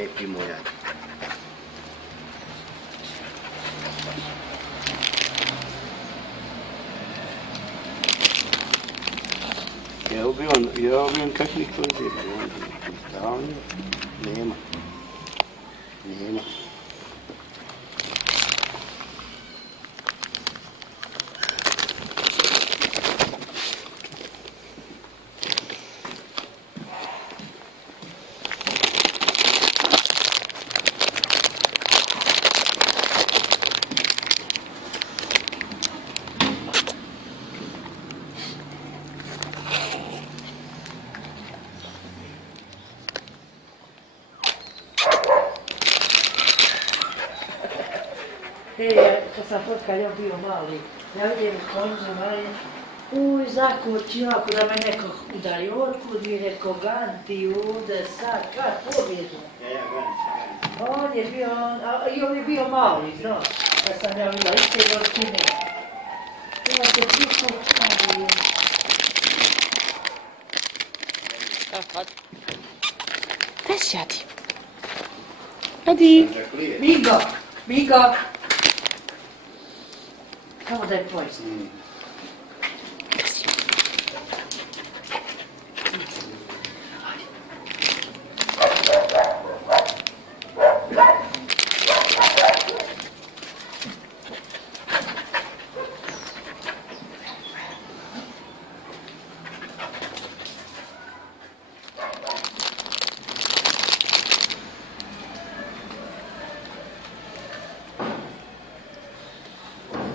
Lepi moja. Evo bi on kakvih klozira, stavljeno, nema. Kad sam kad je bio mali, ja vidim konzum, uj, zakočio, ako da me neko udari otkud mi rekao Ganti ovdje sad, kad pobjedu? On je bio, i on je bio mali, znaš, kad sam ja bila iste gorčine. Ima se tiho čali. Gdje si Adi? Adi! Miga! Samo da je pojesti.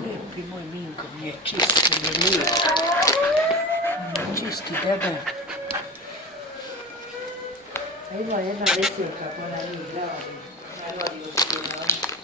Lijepi moj Minko mi je čisti, mi je lijep. Čisti debel. A ima jedna veselka, ona nije gradi. Ja rodi u